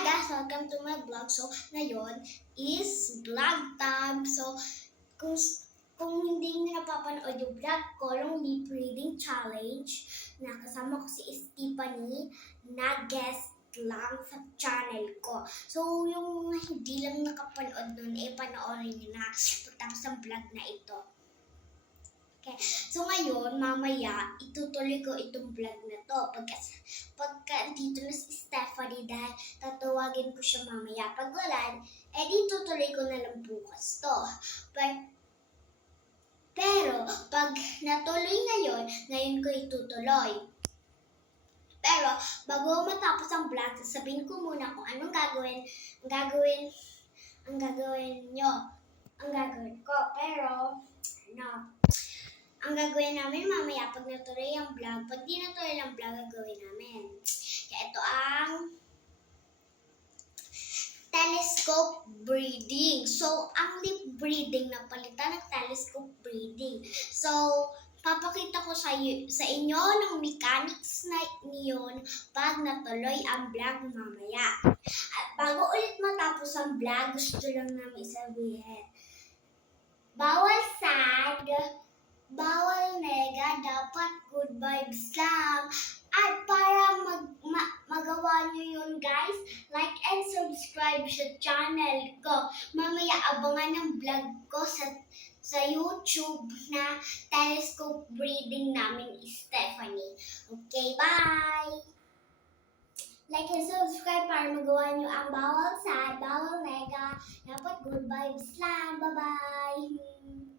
Hi guys! Welcome to my vlog. So, ngayon is vlog time. So, kung, kung hindi niyo napapanood yung vlog ko, yung lip reading challenge, nakasama ko si Stephanie na guest lang sa channel ko. So, yung hindi lang nakapanood nun, panoorin niyo na pagtapos ng vlog na ito. Okay. So ngayon, mamaya, itutuloy ko itong vlog na to. Pagka dito na si Stephanie dahil tatawagin ko siya mamaya. Pag wala, itutuloy ko na lang bukas to. Pero, pag natuloy ngayon ko itutuloy. Pero, bago matapos ang vlog, sasabihin ko muna kung anong gagawin ko. Pero, ang gagawin namin mamaya pag natuloy ang vlog, pag di natuloy ang vlog, gagawin namin. Kaya ito ang telescope breathing. So, ang lip breathing na palitan ng telescope breathing. So, papakita ko sa inyo ng mechanics na niyon pag natuloy ang vlog mamaya. At bago ulit matapos ang vlog, gusto lang namin sabihin, bawal sad, bawal nega, dapat good vibes lang. At para magawa nyo yun guys, like and subscribe sa channel ko. Mamaya abangan ng vlog ko sa YouTube na telescope breathing namin Stephanie. Okay, bye! Like and subscribe para magawa nyo ang bawal sad, bawal nega, dapat good vibes lang. Bye-bye!